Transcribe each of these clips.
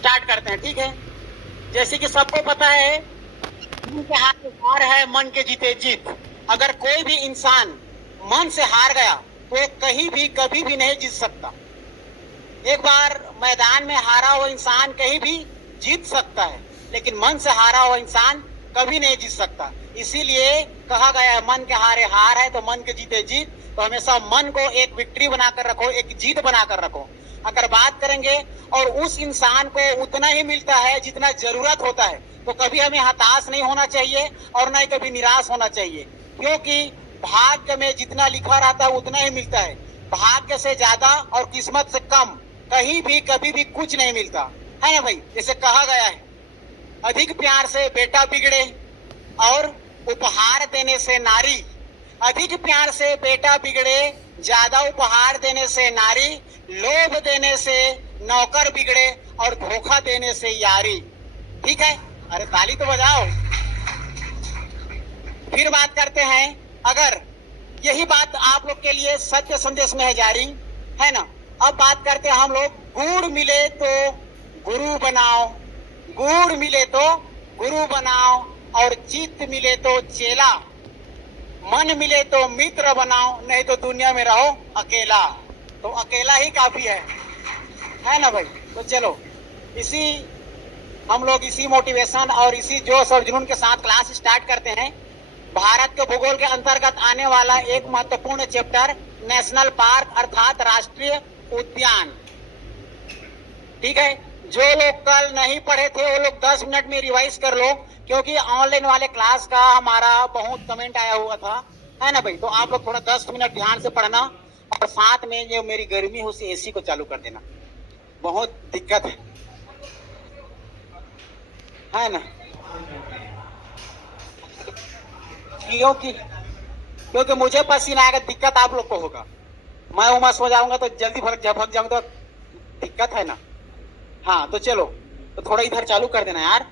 Start करते हैं, ठीक है। जैसे कि सबको पता है, मन के हार हार है, मन के जीते जीत। अगर कोई भी इंसान मन से हार गया तो कहीं भी कभी भी नहीं जीत सकता। एक बार मैदान में हारा हुआ इंसान कहीं भी जीत सकता है, लेकिन मन से हारा हुआ इंसान कभी नहीं जीत सकता। इसीलिए कहा गया है, मन के हारे हार है तो मन के जीते जीत। तो हमेशा मन को एक विक्ट्री बनाकर रखो, एक जीत बनाकर रखो। अगर बात करेंगे और उस इंसान को उतना ही मिलता है जितना जरूरत होता है, तो कभी हमें हताश नहीं होना चाहिए और न ही कभी निराश होना चाहिए, क्योंकि भाग्य में जितना लिखा रहता है उतना ही मिलता है। भाग्य से ज्यादा और किस्मत से कम कहीं भी कभी भी कुछ नहीं मिलता है ना भाई। जैसे कहा गया है, अधिक प्यार से बेटा बिगड़े और उपहार देने से नारी। अधिक प्यार से बेटा बिगड़े, ज्यादा उपहार देने से नारी, लोभ देने से नौकर बिगड़े और धोखा देने से यारी। ठीक है, अरे ताली तो बजाओ। फिर बात करते हैं, अगर यही बात आप लोग के लिए सत्य संदेश में है जारी, है ना। अब बात करते हैं हम लोग, गुड़ मिले तो गुरु बनाओ, गुड़ मिले तो गुरु बनाओ और चित्त मिले तो चेला, मन मिले तो मित्र बनाओ, नहीं तो दुनिया में रहो अकेला। तो अकेला ही काफी है ना भाई। तो चलो हम लोग इसी मोटिवेशन और इसी जोश और जुनून के साथ क्लास स्टार्ट करते हैं। भारत के भूगोल के अंतर्गत आने वाला एक महत्वपूर्ण चैप्टर नेशनल पार्क अर्थात राष्ट्रीय उद्यान। ठीक है, जो लोग कल नहीं पढ़े थे वो लोग 10 मिनट में रिवाइज कर लो, क्योंकि ऑनलाइन वाले क्लास का हमारा बहुत कमेंट आया हुआ था, है ना भाई। तो आप लोग थोड़ा 10 मिनट ध्यान से पढ़ना और साथ में जो मेरी गर्मी हो उसे एसी को चालू कर देना, बहुत दिक्कत है ना। क्योंकि मुझे पसीना आएगा, दिक्कत आप लोग को होगा। मैं उमस हो जाऊंगा तो जल्दी भग जाऊंगा तो दिक्कत है ना। हाँ तो चलो, तो थोड़ा इधर चालू कर देना यार।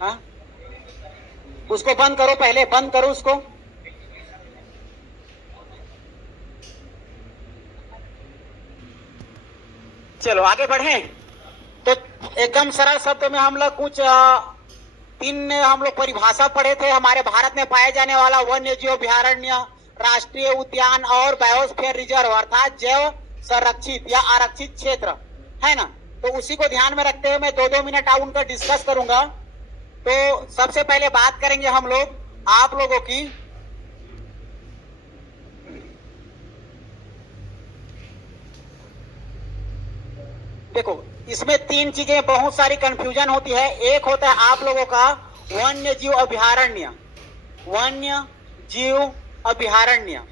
हाँ, उसको बंद करो, पहले बंद करो उसको। चलो आगे बढ़े। तो एकदम सरल शब्द में हम लोग कुछ 3 हम लोग परिभाषा पढ़े थे। हमारे भारत में पाए जाने वाला वन्य जीव अभयारण्य, राष्ट्रीय उद्यान और बायोस्फीयर रिजर्व अर्थात जैव संरक्षित या आरक्षित क्षेत्र, है ना। तो उसी को ध्यान में रखते हुए मैं 2-2 मिनट उनका डिस्कस करूंगा। तो सबसे पहले बात करेंगे हम लोग आप लोगों की, देखो इसमें 3 चीजें बहुत सारी कंफ्यूजन होती है। एक होता है आप लोगों का वन्य जीव अभयारण्य, वन्य जीव अभयारण्य।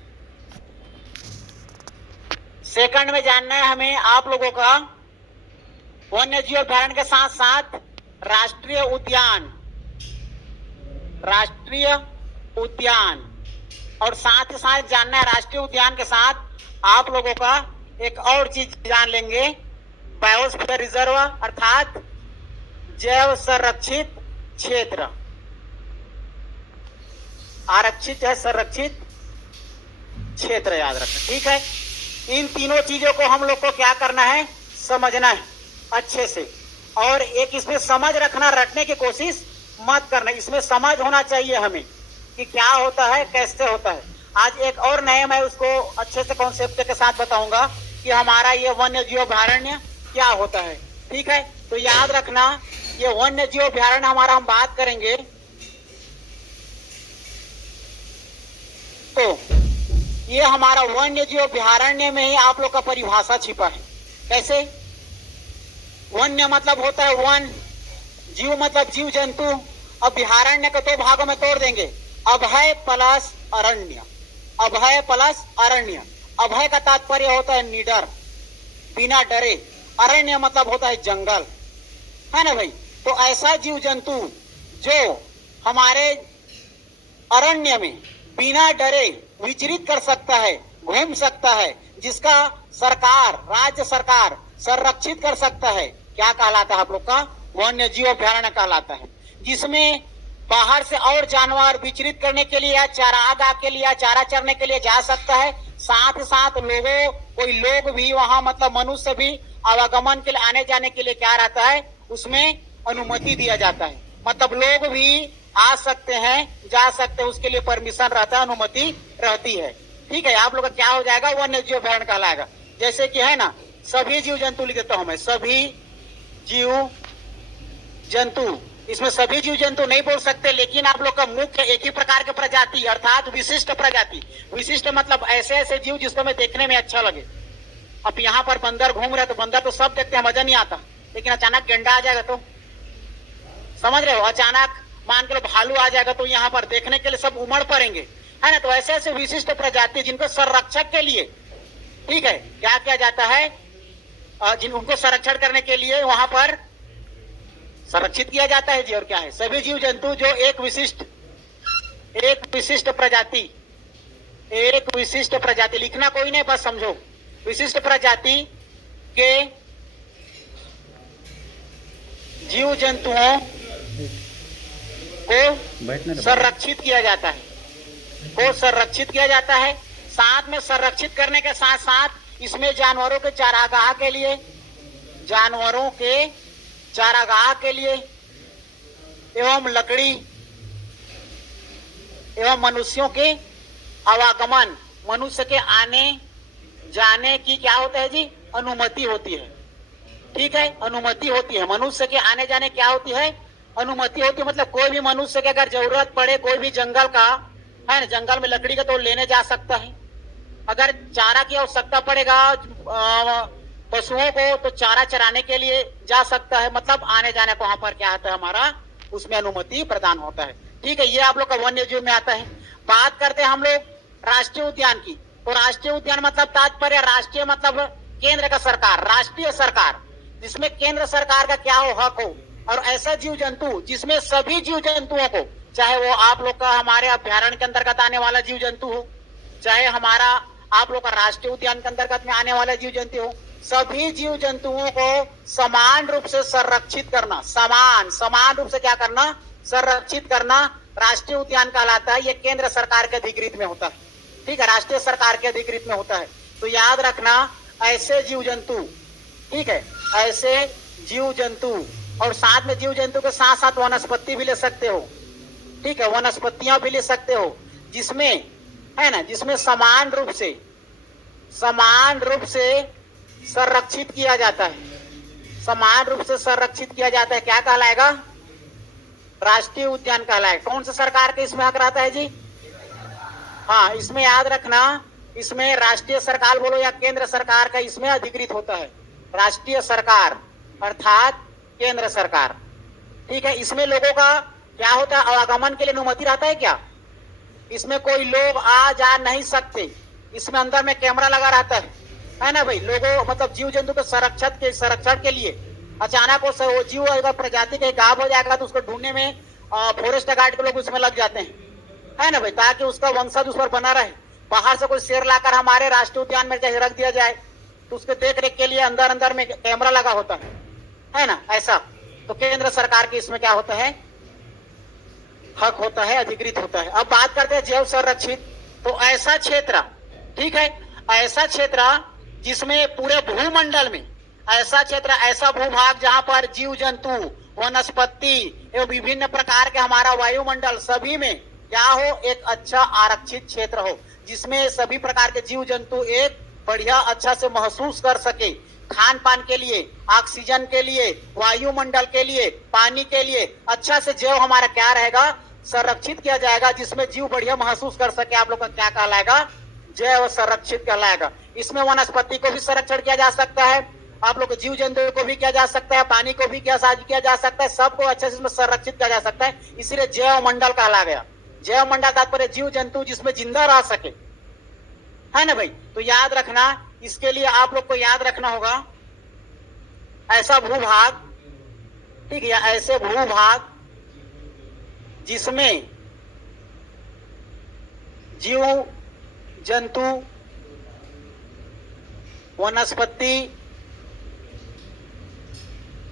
सेकंड में जानना है हमें आप लोगों का वन्य जीव अभयारण्य के साथ साथ राष्ट्रीय उद्यान, राष्ट्रीय उद्यान। और साथ ही साथ जानना है राष्ट्रीय उद्यान के साथ आप लोगों का एक और चीज जान लेंगे, बायोस्फीयर रिजर्व अर्थात जैव संरक्षित क्षेत्र, आरक्षित है संरक्षित क्षेत्र, याद रखना। ठीक है, इन तीनों चीजों को हम लोग को क्या करना है, समझना है अच्छे से। और एक इसमें समझ रखना, रटने की कोशिश मत करना। इसमें समझ होना चाहिए हमें कि क्या होता है, कैसे होता है। आज एक और नए मैं उसको अच्छे से कॉन्सेप्ट के साथ बताऊंगा कि हमारा ये वन्य जीव अभयारण्य क्या होता है। ठीक है, तो याद रखना ये वन्य जीव अभयारण्य हमारा हम बात करेंगे तो ये हमारा वन्य जीव अभयारण्य में ही आप लोग का परिभाषा छिपा है। कैसे? वन्य मतलब होता है वन, जीव मतलब जीव जंतु। अभयारण्य को 2 भागों में तोड़ देंगे, अभय प्लस अरण्य, अभय प्लस अरण्य। अभय का तात्पर्य होता है निडर, बिना डरे। अरण्य मतलब होता है जंगल, है ना भाई। तो ऐसा जीव जंतु जो हमारे अरण्य में बिना डरे विचरित कर सकता है, घूम सकता है, जिसका सरकार, राज्य सरकार संरक्षित कर सकता है, क्या कहलाता है आप लोग का, वन्य जीव अभयारण्य कहलाता है। जिसमें बाहर से और जानवर विचरित करने के लिए या चारागाह के लिए या चारा चरने के लिए जा सकता है। साथ ही साथ कोई लोग भी वहां मतलब मनुष्य भी आवागमन के लिए, आने जाने के लिए क्या रहता है, उसमें अनुमति दिया जाता है। मतलब लोग भी आ सकते हैं, जा सकते हैं, उसके लिए परमिशन रहता है, अनुमति रहती है। ठीक है, आप लोग का क्या हो जाएगा, वन्य जीव अभयारण्य कहलाएगा। जैसे कि है ना, सभी जीव जंतु लिख देता हूं मैं, सभी जीव जंतु। इसमें सभी जीव जंतु नहीं बोल सकते, लेकिन आप लोग का मुख्य एक ही प्रकार के प्रजाति अर्थात विशिष्ट प्रजाति। विशिष्ट मतलब ऐसे ऐसे जीव जिसको हमें देखने में अच्छा लगे। अब यहाँ पर बंदर घूम रहे तो बंदर तो सब देखते हैं, मजा नहीं आता, लेकिन अचानक गेंडा आ जाएगा तो समझ रहे हो, अचानक मान के लो भालू आ जाएगा तो यहाँ पर देखने के लिए सब उमड़ पड़ेंगे, है ना। तो ऐसे ऐसे विशिष्ट प्रजाति जिनको संरक्षक के लिए, ठीक है, क्या किया जाता है, उनको संरक्षण करने के लिए वहां पर संरक्षित किया जाता है जी। और क्या है, सभी जीव जंतु जो एक विशिष्ट प्रजाति, लिखना कोई नहीं, बस समझो, विशिष्ट प्रजाति के जीव जंतुओं को संरक्षित किया जाता है, साथ में संरक्षित करने के साथ साथ इसमें जानवरों के चारागाह के लिए एवं लकड़ी एवं मनुष्यों के आवागमन, मनुष्य के आने जाने की क्या होता है जी, अनुमति होती है। ठीक है, अनुमति होती है, मनुष्य के आने जाने क्या होती है, अनुमति होती है। मतलब कोई भी मनुष्य के अगर जरूरत पड़े, कोई भी जंगल का है ना, जंगल में लकड़ी का तो लेने जा सकता है। अगर चारा की आवश्यकता पड़ेगा पशुओं को तो चारा चराने के लिए जा सकता है। मतलब आने जाने को वहां पर क्या आता है, हमारा उसमें अनुमति प्रदान होता है। ठीक है, ये आप लोग का वन्य जीव में आता है। बात करते हैं हम लोग राष्ट्रीय उद्यान की। तो राष्ट्रीय उद्यान मतलब तात्पर्य, राष्ट्रीय मतलब केंद्र का सरकार, राष्ट्रीय सरकार, जिसमें केंद्र सरकार का क्या हो, हक हो। और ऐसा जीव जंतु जिसमें सभी जीव जंतुओं को, चाहे वो आप लोग का हमारे अभ्यारण्य के अंतर्गत आने वाला जीव जंतु हो, चाहे हमारा आप लोग का राष्ट्रीय उद्यान के अंतर्गत में आने वाला जीव जंतु हो, सभी जीव जंतुओं को समान रूप से संरक्षित करना, समान रूप से क्या करना, संरक्षित करना राष्ट्रीय उद्यान कहलाता है। ये केंद्र सरकार के अधिकृत में होता है। ठीक है, राष्ट्रीय सरकार के अधिकृत में होता है। तो याद रखना, ऐसे जीव जंतु, ठीक है, ऐसे जीव जंतु, और साथ में जीव जंतु के साथ साथ वनस्पति भी ले सकते हो। ठीक है, वनस्पतियां भी ले सकते हो, जिसमें है ना, जिसमें समान रूप से संरक्षित किया जाता है, समान रूप से संरक्षित किया जाता है। क्या कहलाएगा, राष्ट्रीय उद्यान कहलाएगा। कौन सा सरकार के इसमें हक रहता है जी, हाँ, इसमें याद रखना, इसमें राष्ट्रीय सरकार बोलो या केंद्र सरकार का इसमें अधिकृत होता है, राष्ट्रीय सरकार अर्थात केंद्र सरकार। ठीक है, इसमें लोगों का क्या होता है, आवागमन के लिए अनुमति रहता है क्या, इसमें कोई लोग आ जा नहीं सकते, इसमें अंदर में कैमरा लगा रहता है ना भाई। लोगों मतलब जीव जंतु के संरक्षण के लिए अचानक वो जीव अगर प्रजाति कहीं गायब हो जाएगा तो उसको ढूंढने में फॉरेस्ट गार्ड के लोग उसमें लग जाते हैं, है ना भाई, ताकि उसका वंशज उस पर बना रहे। बाहर से कोई शेर लाकर हमारे राष्ट्रीय उद्यान में जैसे रख दिया जाए तो उसके देख रेख के लिए अंदर में कैमरा लगा होता है ना, ऐसा। तो केंद्र सरकार की इसमें क्या होता है, हक होता है, अधिकृत होता है। अब बात करते हैं जैव संरक्षित। तो ऐसा क्षेत्र, ठीक है, ऐसा क्षेत्र जिसमें पूरे भूमंडल में, ऐसा क्षेत्र, ऐसा भूभाग जहां पर जीव जंतु, वनस्पति एवं विभिन्न प्रकार के हमारा वायुमंडल सभी में क्या हो, एक अच्छा आरक्षित क्षेत्र हो, जिसमें सभी प्रकार के जीव जंतु एक बढ़िया अच्छा से महसूस कर सके, खान पान के लिए, ऑक्सीजन के लिए, वायुमंडल के लिए, पानी के लिए अच्छा से जैव हमारा क्या रहेगा, संरक्षित किया जाएगा, जिसमें जीव बढ़िया महसूस कर सके। आप लोग का क्या कहलाएगा, जैव संरक्षित कहलाएगा। इसमें वनस्पति को भी संरक्षण किया जा सकता है, आप लोग जीव जंतु को भी किया जा सकता है, पानी को भी किया जा सकता है, सबको अच्छे से इसमें संरक्षित किया जा सकता है, इसीलिए जैव मंडल कहला गया। जैव मंडल तात्पर्य जीव जंतु जिसमें जिंदा रह सके, है ना भाई। तो याद रखना, इसके लिए आप लोग को याद रखना होगा ऐसा भूभाग, ठीक है, ऐसे भूभाग जिसमें जीव जंतु, वनस्पति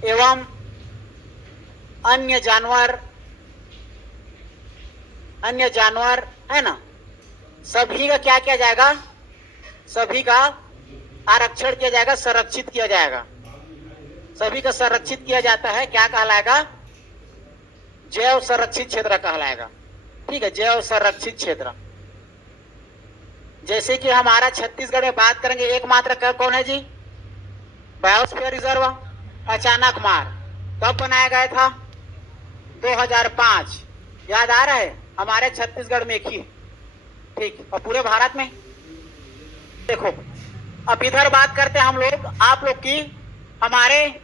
एवं अन्य जानवर है ना, सभी का क्या किया जाएगा, सभी का आरक्षण किया जाएगा, संरक्षित किया जाएगा। सभी का संरक्षित किया जाता है, क्या कहलाएगा? जैव संरक्षित क्षेत्र कहलाएगा। ठीक है, जैव संरक्षित क्षेत्र। जैसे कि हमारा छत्तीसगढ़ में बात करेंगे, एकमात्र कौन है जी? बायोस्फीयर रिजर्व अचानक मार कब बनाया गया था? 2005। याद आ रहा है? हमारे छत्तीसगढ़ में एक ही। ठीक, और पूरे भारत में देखो। अब इधर बात करते हैं हम लोग, आप लोग की। हमारे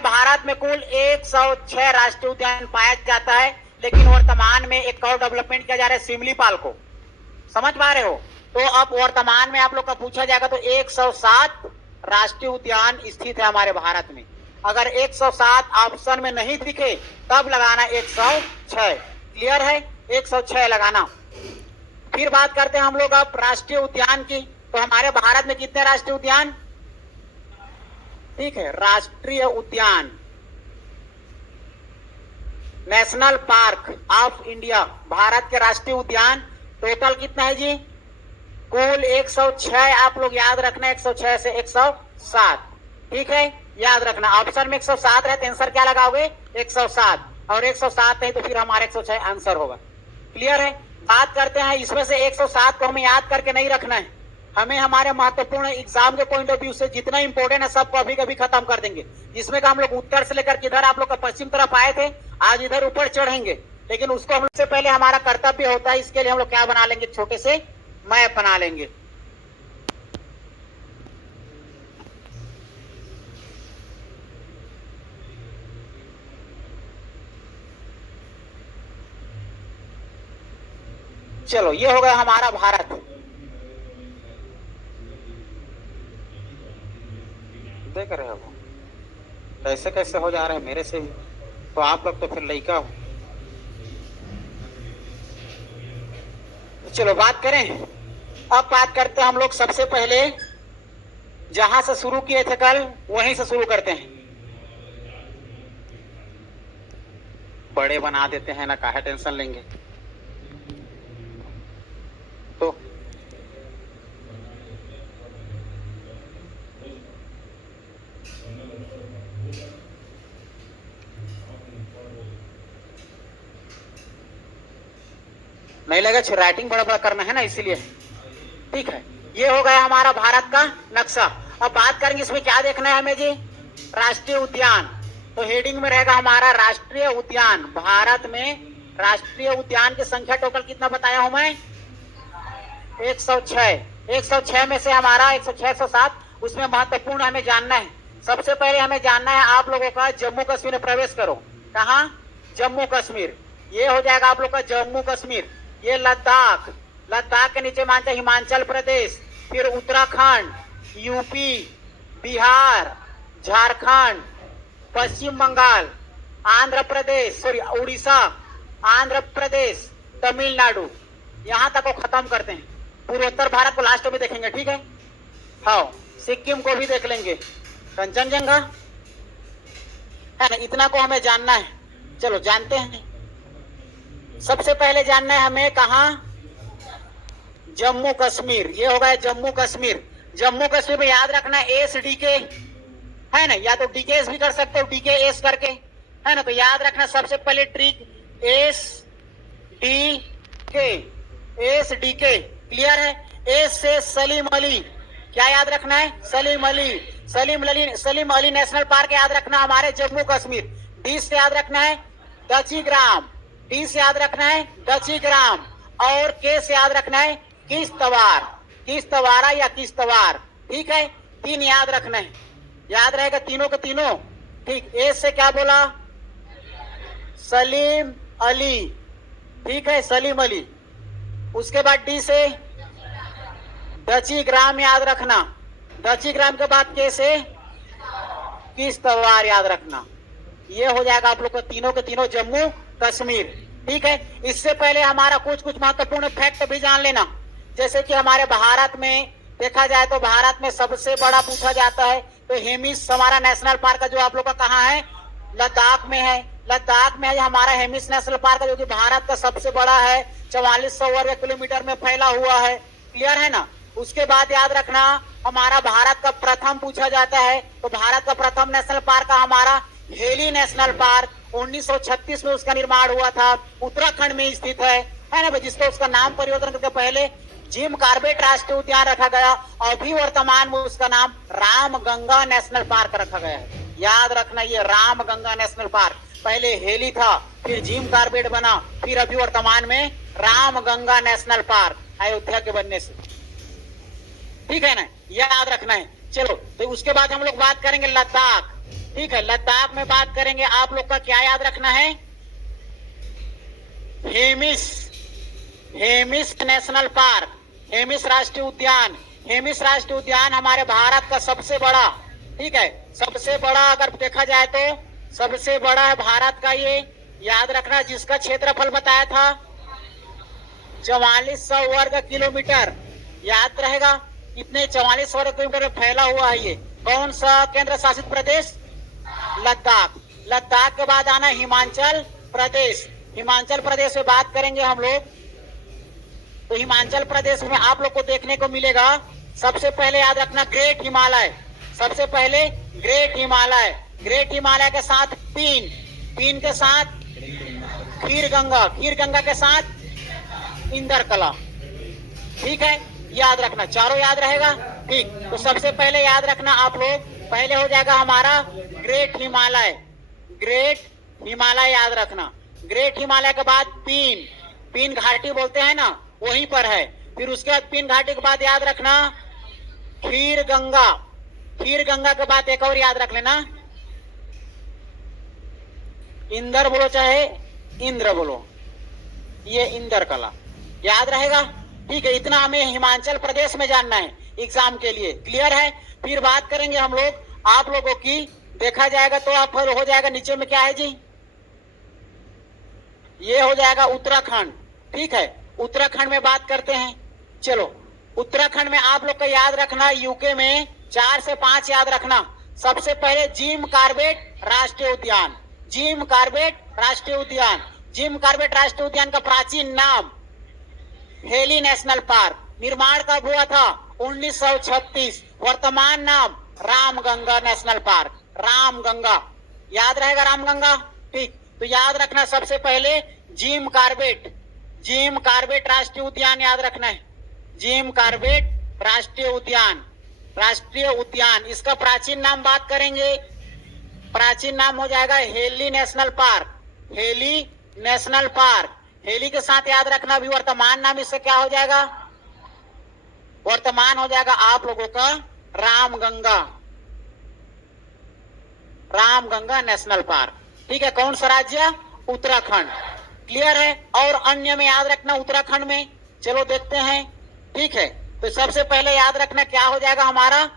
भारत में कुल 106 राष्ट्रीय उद्यान पाया जाता है, लेकिन वर्तमान में एक और डेवलपमेंट किया जा रहा है, सिमलीपाल को। समझ पा रहे हो? तो अब वर्तमान में आप लोग का पूछा जाएगा तो 107 राष्ट्रीय उद्यान स्थित है हमारे भारत में। अगर 107 ऑप्शन में नहीं दिखे तब लगाना 106। क्लियर है? 106 लगाना। फिर बात करते हैं हम लोग अब राष्ट्रीय उद्यान की। तो हमारे भारत में कितने राष्ट्रीय उद्यान? ठीक है, राष्ट्रीय उद्यान, national park of India, Bharat के राष्ट्रीय उद्यान टोटल कितना है जी? कुल 106। आप लोग याद रखना, 106 से 107। ठीक है, याद रखना। ऑप्शन में 107 रहते, आंसर क्या लगाओगे? 107। और 107 नहीं तो फिर हमारा 106 आंसर होगा। क्लियर है? बात करते हैं इसमें से 107 को हमें याद करके नहीं रखना है, हमें हमारे महत्वपूर्ण एग्जाम के पॉइंट ऑफ व्यू से जितना इंपॉर्टेंट है सब कभी कभी खत्म कर देंगे। जिसमें का हम लोग उत्तर से लेकर किधर आप लोग का पश्चिम तरफ आए थे, आज इधर ऊपर चढ़ेंगे, लेकिन उसको हम लोग से पहले हमारा कर्तव्य होता है। इसके लिए हम लोग क्या बना लेंगे? छोटे से मैप बना लेंगे। चलो, ये हो गया हमारा भारत। देख रहे हो कैसे कैसे हो जा रहे हैं मेरे से भी, तो आप लोग तो फिर लइका हो। चलो बात करें। अब बात करते हैं हम लोग सबसे पहले जहां से शुरू किए थे कल, वहीं से शुरू करते हैं। बड़े बना देते हैं ना, काहे टेंशन लेंगे। तो नहीं लगा, राइटिंग बड़ा बड़ा करना है ना, इसीलिए। ठीक है, ये हो गया हमारा भारत का नक्शा। अब बात करेंगे इसमें क्या देखना है हमें जी? राष्ट्रीय उद्यान। तो हेडिंग में रहेगा हमारा राष्ट्रीय उद्यान। भारत में राष्ट्रीय उद्यान की संख्या टोटल कितना बताया हूं मैं? 106। 106 में से हमारा 106 107, उसमें महत्वपूर्ण हमें जानना है। सबसे पहले हमें जानना है आप लोगों का जम्मू कश्मीर में प्रवेश करो। कहा? जम्मू कश्मीर। ये हो जाएगा आप लोग का जम्मू कश्मीर। ये लद्दाख, लद्दाख के नीचे मानते हिमाचल प्रदेश, फिर उत्तराखंड, यूपी, बिहार, झारखंड, पश्चिम बंगाल, आंध्र प्रदेश, सॉरी उड़ीसा, आंध्र प्रदेश, तमिलनाडु, यहां तक को खत्म करते हैं। पूर्वोत्तर भारत को लास्ट में देखेंगे। ठीक है? हाँ, सिक्किम को भी देख लेंगे, कंचनजंगा है ना। इतना को हमें जानना है। चलो जानते हैं। सबसे पहले जानना है हमें कहा? जम्मू कश्मीर। ये हो गया जम्मू कश्मीर। जम्मू कश्मीर में याद रखना एसडीके है ना, या तो डीकेएस भी कर सकते हो, डीकेएस करके, है ना। तो याद रखना सबसे पहले ट्रिक एसडीके। क्लियर है? एस से सलीम अली, क्या याद रखना है? सलीम अली। सलीम अली नेशनल पार्क याद रखना हमारे जम्मू कश्मीर। डी से याद रखना है दचीग्राम, डी से याद रखना है दचीग्राम, और के से याद रखना है किश्तवाड़, किश्तवाड़ा या किश्तवाड़। ठीक है? 3 याद रखना है, याद रहेगा तीनों के तीनों। ठीक, ए से क्या बोला? सलीम अली। ठीक है, सलीम अली। उसके बाद डी से दचीग्राम याद रखना, दचीग्राम के बाद के से किश्तवाड़ याद रखना। ये हो जाएगा आप लोग को तीनों के तीनों जम्मू कश्मीर। ठीक है? इससे पहले हमारा कुछ महत्वपूर्ण फैक्ट भी जान लेना। जैसे कि हमारे भारत में देखा जाए तो भारत में सबसे बड़ा पूछा जाता है तो हेमिस हमारा नेशनल पार्क जो आप लोग का कहाँ है? लद्दाख में है। लद्दाख में है हमारा हेमिस नेशनल पार्क, जो कि भारत का सबसे बड़ा है, 4400 वर्ग किलोमीटर में फैला हुआ है। क्लियर है ना? उसके बाद याद रखना हमारा भारत का प्रथम पूछा जाता है, तो भारत का प्रथम नेशनल पार्क हमारा हेली नेशनल पार्क 1936 में उसका निर्माण हुआ था, उत्तराखंड में स्थित है ना भाई, जिसको उसका नाम परिवर्तन करके पहले जिम कार्बेट राष्ट्रीय उद्यान रखा गया, अभी वर्तमान में उसका नाम रामगंगा नेशनल पार्क रखा गया है। याद रखना ये रामगंगा नेशनल पार्क, पहले हेली था, फिर जिम कार्बेट बना, फिर अभी वर्तमान में रामगंगा नेशनल पार्क अयोध्या के बनने से। ठीक है ना, याद रखना है। चलो तो उसके बाद हम लोग बात करेंगे लद्दाख। ठीक है, लद्दाख में बात करेंगे, आप लोग का क्या याद रखना है, हेमिस नेशनल पार्क, हेमिस राष्ट्रीय उद्यान। हेमिस राष्ट्रीय उद्यान हमारे भारत का सबसे बड़ा, ठीक है, सबसे बड़ा अगर देखा जाए तो सबसे बड़ा है भारत का ये, याद रखना, जिसका क्षेत्रफल बताया था 4400 वर्ग किलोमीटर। याद रहेगा कितने, 44 वर्ग किलोमीटर में फैला हुआ है ये। कौन सा केंद्र शासित प्रदेश, लद्दाख। लद्दाख के बाद आना हिमाचल प्रदेश। हिमाचल प्रदेश में बात करेंगे हम लोग, तो हिमाचल प्रदेश में आप लोग को देखने को मिलेगा सबसे पहले याद रखना ग्रेट हिमालय, सबसे पहले ग्रेट हिमालय, ग्रेट हिमालय के साथ पीन, पीन के साथ खीर गंगा, खीर गंगा के साथ इंद्रकला। ठीक है, याद रखना, चारों याद रहेगा। ठीक, तो सबसे पहले याद रखना आप लोग, पहले हो जाएगा हमारा ग्रेट हिमालय, ग्रेट हिमालय याद रखना। ग्रेट हिमालय के बाद पीन, पीन घाटी बोलते हैं ना, वहीं पर है। फिर उसके बाद पीन घाटी के बाद याद रखना खीर गंगा, खीर गंगा के बाद एक और याद रख लेना, इंदर बोलो चाहे इंद्र बोलो, ये इंद्रकला। याद रहेगा। ठीक है, इतना हमें हिमाचल प्रदेश में जानना है एग्जाम के लिए, क्लियर है। फिर बात करेंगे हम लोग आप लोगों की, देखा जाएगा तो आप हो जाएगा नीचे में क्या है जी, ये हो जाएगा उत्तराखंड। ठीक है, उत्तराखंड में बात करते हैं। चलो उत्तराखंड में आप लोग का याद रखना, यूके में 4 से 5 याद रखना। सबसे पहले जिम कार्बेट राष्ट्रीय उद्यान, जिम कार्बेट राष्ट्रीय उद्यान। जिम कार्बेट राष्ट्रीय उद्यान का प्राचीन नाम हेली नेशनल पार्क, निर्माण कब हुआ था 1936, वर्तमान नाम रामगंगा नेशनल पार्क, रामगंगा। याद रहेगा रामगंगा। ठीक, तो याद रखना सबसे पहले जिम कार्बेट, जिम कार्बेट राष्ट्रीय उद्यान याद रखना है, जिम कार्बेट राष्ट्रीय उद्यान, राष्ट्रीय उद्यान। इसका प्राचीन नाम बात करेंगे, प्राचीन नाम हो जाएगा Hailey national park, Hailey national park. Hailey के साथ याद रखना अभी वर्तमान नाम इससे क्या हो जाएगा, वर्तमान हो जाएगा आप लोगों का रामगंगा, रामगंगा नेशनल पार्क। ठीक है, कौन सा राज्य, उत्तराखंड। क्लियर है। और अन्य में याद रखना उत्तराखंड में, चलो देखते हैं। ठीक है, तो सबसे पहले याद रखना क्या हो जाएगा हमारा,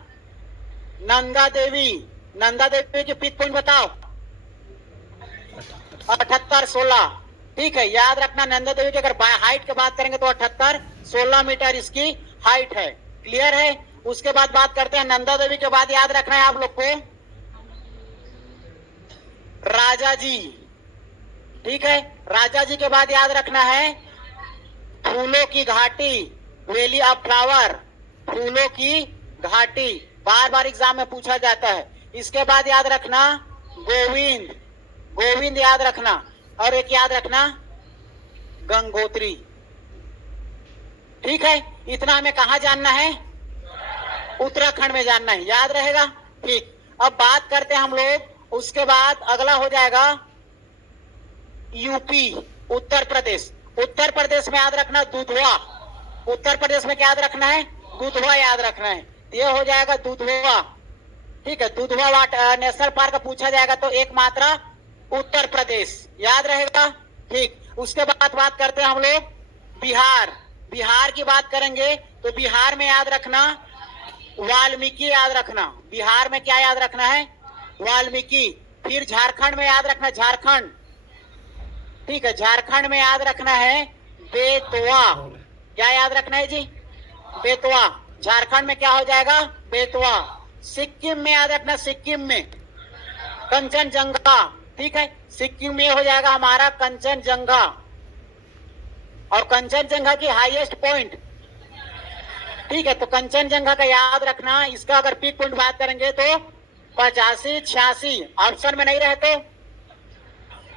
नंदा देवी। नंदा देवी के पीक पॉइंट बताओ, 78-16। ठीक है, याद रखना नंदा देवी की अगर हाइट की बात करेंगे तो 78-16 मीटर इसकी हाइट है। क्लियर है। उसके बाद बात करते हैं नंदा देवी के बाद याद रखना है आप लोग को राजा जी। ठीक है, राजा जी के बाद याद रखना है फूलों की घाटी, वैली ऑफ फ्लावर, फूलों की घाटी, बार बार एग्जाम में पूछा जाता है। इसके बाद याद रखना गोविंद, गोविंद याद रखना, और एक याद रखना गंगोत्री। ठीक है, इतना हमें कहा जानना है, उत्तराखंड में जानना है, याद रहेगा। ठीक, अब बात करते हैं हम लोग, उसके बाद अगला हो जाएगा यूपी, उत्तर प्रदेश। उत्तर प्रदेश में याद रखना दुधवा, उत्तर प्रदेश में क्या याद रखना है, दुधवा याद रखना है, ये हो जाएगा दुधवा। ठीक है, दुधवा नेशनल पार्क पूछा जाएगा तो एक मात्रा उत्तर प्रदेश, याद रहेगा। ठीक, उसके बाद बात करते हैं हम लोग बिहार। बिहार की बात करेंगे तो बिहार में याद रखना वाल्मीकि, याद रखना, बिहार में क्या याद रखना है, वाल्मीकि। फिर झारखंड में याद रखना झारखंड। ठीक है, झारखंड में याद रखना है बेतवा, क्या याद रखना है जी, बेतवा। झारखंड में क्या हो जाएगा, बेतवा। सिक्किम में याद रखना, सिक्किम में कंचनजंगा। ठीक है, सिक्किम में हो जाएगा हमारा कंचनजंगा, और कंचनजंगा की हाईएस्ट पॉइंट ठीक है, तो कंचनजंगा का याद रखना, इसका अगर पीक पॉइंट बात करेंगे तो 85, 86, ऑप्शन में नहीं रहे तो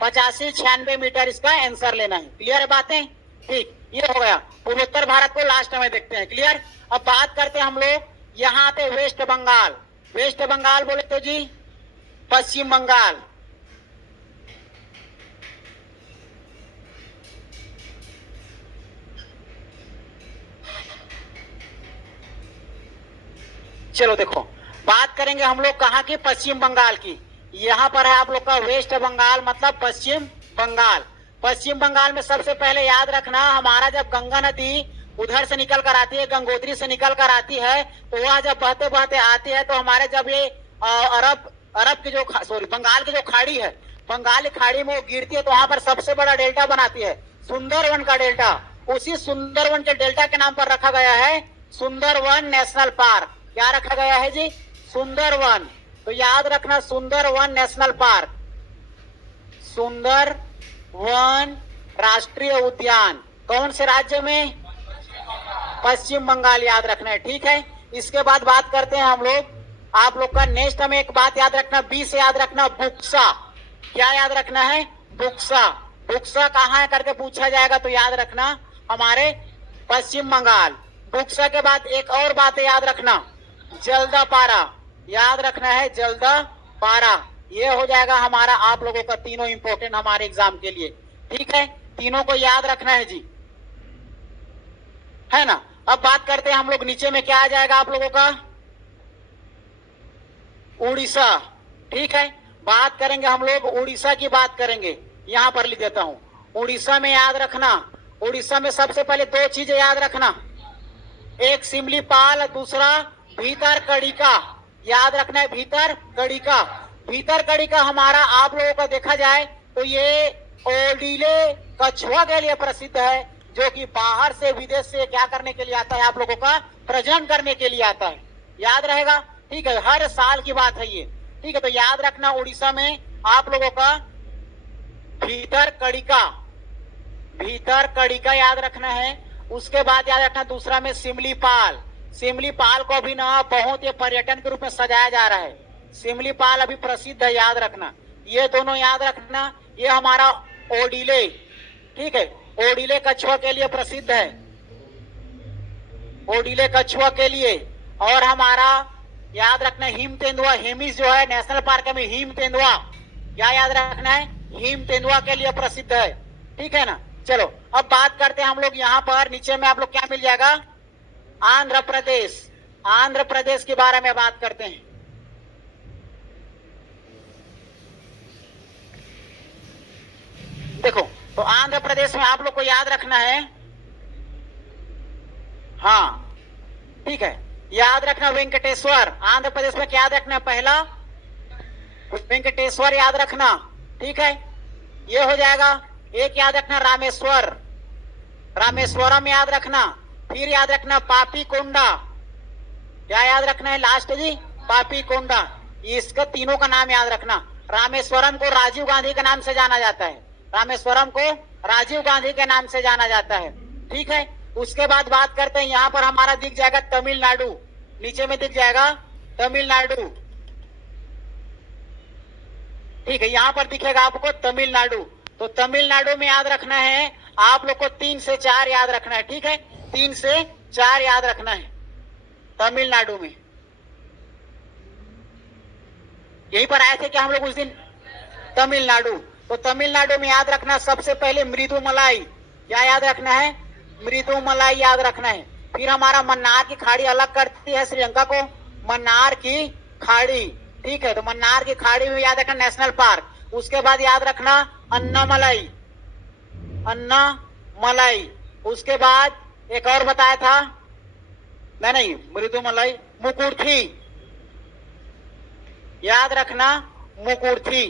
85, 96 मीटर इसका आंसर लेना है। क्लियर है बातें? ठीक, ये हो गया। पूर्वोत्तर भारत को लास्ट में देखते हैं। क्लियर? अब बात करते हैं हम लोग, यहाँ आते वेस्ट बंगाल। वेस्ट बंगाल बोले तो जी पश्चिम बंगाल। चलो देखो, बात करेंगे हम लोग कहाँ की, पश्चिम बंगाल की। यहाँ पर है आप लोग का वेस्ट बंगाल, मतलब पश्चिम बंगाल। पश्चिम बंगाल में सबसे पहले याद रखना, हमारा जब गंगा नदी उधर से निकल कर आती है, गंगोत्री से निकल कर आती है, तो वह जब बहते बहते आती है तो हमारे जब ये अरब की जो सॉरी बंगाल की जो खाड़ी है, बंगाल की खाड़ी में वो गिरती है, तो वहां पर सबसे बड़ा डेल्टा बनाती है, सुंदरवन का डेल्टा। उसी सुंदरवन के डेल्टा के नाम पर रखा गया है सुंदरवन नेशनल पार्क। क्या रखा गया है जी? सुंदरवन। तो याद रखना, सुंदरवन नेशनल पार्क, सुंदरवन राष्ट्रीय उद्यान, कौन से राज्य में? पश्चिम बंगाल, याद रखना है। ठीक है, इसके बाद बात करते हैं हम लोग, आप लोग का नेक्स्ट हमें एक बात याद रखना, बी से याद रखना, बुक्सा। क्या याद रखना है? बुक्सा। बुक्सा कहाँ है करके पूछा जाएगा तो याद रखना हमारे पश्चिम बंगाल। बुक्सा के बाद एक और बात याद रखना, जल्दापारा। याद रखना है जल्दापारा। ये हो जाएगा हमारा आप लोगों का तीनों इंपॉर्टेंट हमारे एग्जाम के लिए। ठीक है, तीनों को याद रखना है जी, है ना। अब बात करते हैं हम लोग, नीचे में क्या आ जाएगा आप लोगों का? उड़ीसा। ठीक है, बात करेंगे हम लोग उड़ीसा की, बात करेंगे। यहां पर लिख देता हूं, उड़ीसा में याद रखना, उड़ीसा में सबसे पहले दो चीजें याद रखना, एक सिमलीपाल, दूसरा भीतर कड़िका। याद रखना है भीतर कड़िका। भीतर कड़िका हमारा आप लोगों का देखा जाए तो ये ओडीले कछुआ के लिए प्रसिद्ध है, जो कि बाहर से विदेश से क्या करने के लिए आता है, आप लोगों का प्रेजेंट करने के लिए आता है। याद रहेगा? ठीक है, हर साल की बात है ये। ठीक है, तो याद रखना उड़ीसा में आप लोगों का भीतर कड़िका, भीतर कड़िका याद रखना है। उसके बाद याद रखना दूसरा में सिमलीपाल। सिमलीपाल को भी ना बहुत ये पर्यटन के रूप में सजाया जा रहा है, सिमलीपाल अभी प्रसिद्ध है, याद रखना। ये दोनों याद रखना, ये हमारा ओडीले, ठीक है, ओडीले कछुआ के लिए प्रसिद्ध है, ओडीले कछुआ के लिए। और हमारा याद रखना हिम तेंदुआ, हेमिस जो है नेशनल पार्क में, हिम तेंदुआ, क्या याद रखना है? हिम तेंदुआ के लिए प्रसिद्ध है। ठीक है ना। चलो अब बात करते हैं हम लोग, यहाँ पर नीचे में आप लोग क्या मिल जाएगा? आंध्र प्रदेश। आंध्र प्रदेश के बारे में बात करते हैं। देखो, तो आंध्र प्रदेश में आप लोग को याद रखना है, हाँ ठीक है, याद रखना वेंकटेश्वर। आंध्र प्रदेश में क्या याद रखना है? पहला वेंकटेश्वर याद रखना। ठीक है, ये हो जाएगा। एक याद रखना रामेश्वर, रामेश्वरम याद रखना। फिर याद रखना पापी कोंडा। क्या याद रखना है लास्ट जी? पापी कोंडा। इसका तीनों का नाम याद रखना। रामेश्वरम को राजीव गांधी के नाम से जाना जाता है, रामेश्वरम को राजीव गांधी के नाम से जाना जाता है। ठीक है, उसके बाद बात करते हैं, यहाँ पर हमारा दिख जाएगा तमिलनाडु, नीचे में दिख जाएगा तमिलनाडु। ठीक है, यहाँ पर दिखेगा आपको तमिलनाडु। तो तमिलनाडु में याद रखना है आप लोग को 3 से 4 याद रखना है। ठीक है, 3 से 4 याद रखना है तमिलनाडु में। यहीं पर आए थे कि हम लोग उस दिन तमिलनाडु। तो तमिलनाडु में याद रखना सबसे पहले मृदुमलाई। क्या याद रखना है? मृदुमलाई याद रखना है। फिर हमारा मन्नार की खाड़ी अलग करती है श्रीलंका को, मन्नार की खाड़ी। ठीक है, तो मन्नार की खाड़ी में याद रखना नेशनल पार्क। उसके बाद याद रखना अन्नामलाई, अन्नामलाई। उसके बाद एक और बताया था, नहीं मृदुमलाई, मुकुर्थी याद रखना, मुकुर्थी।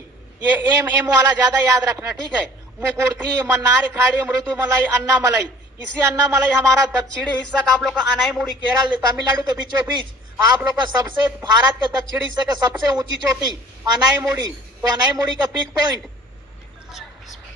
ये एम वाला ज्यादा याद रखना। ठीक है, मुकुर्थी, मन्नार खाड़ी, मृदुमलाई, अन्नामलाई। इसी अन्नामलाई हमारा दक्षिणी हिस्सा का आप लोग का अनाईमुड़ी, केरल तमिलनाडु के बीचों बीच आप लोग का सबसे भारत के दक्षिणी हिस्से का सबसे ऊंची चोटी अनाईमुड़ी। तो अनाईमुड़ी का पीक पॉइंट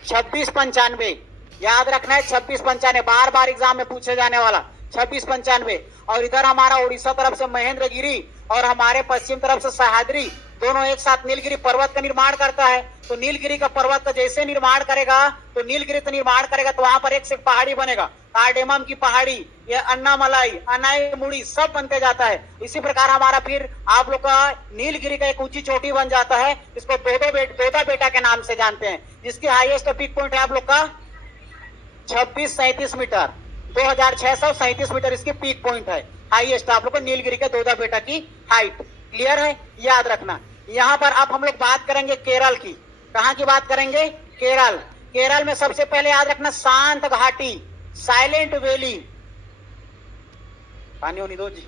2695 याद रखना है, 2695 बार बार एग्जाम में पूछे जाने वाला 2695। और इधर हमारा उड़ीसा तरफ से महेंद्रगिरी और हमारे पश्चिम तरफ से सह्याद्री दोनों एक साथ नीलगिरी पर्वत का निर्माण करता है। तो नीलगिरी का पर्वत का जैसे निर्माण करेगा तो नीलगिरी तो निर्माण करेगा तो वहां पर एक से पहाड़ी बनेगा, कार्डेमम की पहाड़ी, ये अन्नामलाई, अनाईमुड़ी सब बनते जाता है। इसी प्रकार हमारा फिर आप लोग का नीलगिरी का एक ऊंची चोटी बन जाता है, इसको दोदा बेटा के नाम से जानते हैं, जिसकी हाईएस्ट पीक पॉइंट है आप लोग का 2637 मीटर, 2637 मीटर इसकी पीक पॉइंट है, हाईएस्ट आप लोग को नीलगिरी के दोदा बेटा की हाइट। क्लियर है, याद रखना। यहाँ पर अब हम लोग बात करेंगे केरल की। कहाँ की बात करेंगे? केरल। केरल में सबसे पहले याद रखना शांत घाटी, साइलेंट वैली। पानी होनी दो जी।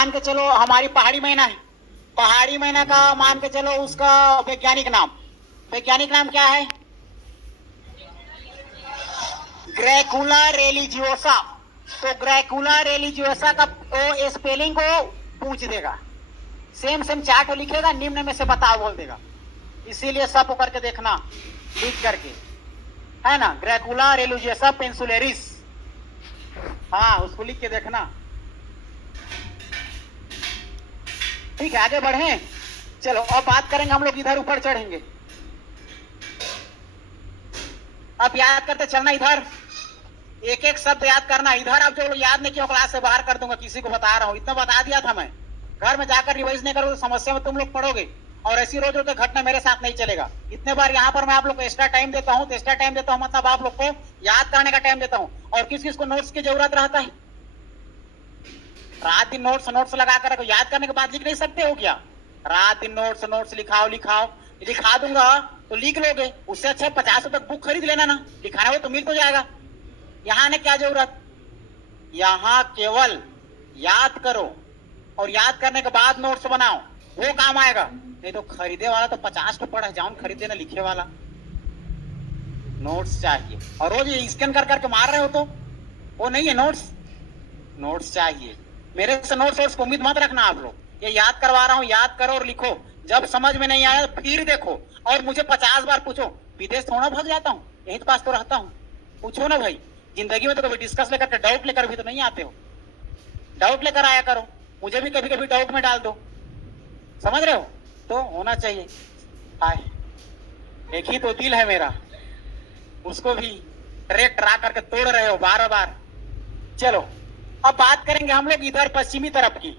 मान के चलो हमारी पहाड़ी मैना है, पहाड़ी मैना का मान के चलो उसका वैज्ञानिक नाम क्या है? ग्रैकुला रेलिजियोसा। तो ग्रैकुला रेलिजियोसा का तो स्पेलिंग को पूछ देगा, सेम चार्ट लिखेगा, निम्न में से बताओ बोल देगा, इसीलिए सब करके देखना लिख करके, है ना। ग्रैकुला रेलिजियोसा पेंसुलेरिस, हाँ उसको लिख के देखना। ठीक है, आगे बढ़े। चलो अब बात करेंगे हम लोग, इधर ऊपर चढ़ेंगे। अब याद करते चलना, इधर एक एक शब्द याद करना। इधर आप जो याद नहीं किया क्लास से बाहर कर दूंगा, किसी को बता रहा हूं, इतना बता दिया था मैं। घर में जाकर रिवाइज नहीं करोगे तो समस्या में तुम लोग पढ़ोगे, और ऐसी रोज रोज घटना मेरे साथ नहीं चलेगा। इतने बार यहाँ पर मैं आप लोग को एक्स्ट्रा टाइम देता हूँ, तो एक्स्ट्रा टाइम देता हूँ मतलब आप लोग को याद करने का टाइम देता हूँ। और किस किस को नोट्स की जरूरत रहता है? रात दिन नोट्स लगा कर याद करने के बाद लिख नहीं सकते हो क्या? रात दिन नोट्स लिखाओ, लिखा दूंगा तो लिख लोगे। उससे अच्छा 50 रुपए बुक खरीद लेना ना, लिखाना हो तो मिल तो जाएगा। यहाँ ने क्या जरूरत, यहाँ केवल याद करो और याद करने के बाद नोट्स बनाओ, वो काम आएगा। नहीं तो खरीदे वाला तो 50 को पढ़ जाऊन खरीदे ना, लिखे वाला नोट्स चाहिए। और रोज ये स्कैन कर करके मार रहे हो तो वो नहीं है, नोट्स चाहिए। मेरे से नोट्स को उम्मीद मत रखना आप लोग, ये याद करवा रहा हूँ, याद करो और लिखो। जब समझ में नहीं आया तो फिर देखो और मुझे 50 बार पूछो। विदेश थोड़ा भाग जाता हूँ, यहीं तो पास तो रहता हूँ। पूछो ना भाई, जिंदगी में तो कभी डिस्कस लेकर के डाउट लेकर भी तो नहीं आते हो, डाउट लेकर आया करो। मुझे भी कभी कभी डाउट में डाल दो, समझ रहे हो? तो होना चाहिए। हाय, एक ही तो दिल है मेरा, उसको भी ट्रा करके तोड़ रहे हो बार बार। चलो अब बात करेंगे हम लोग इधर पश्चिमी तरफ की।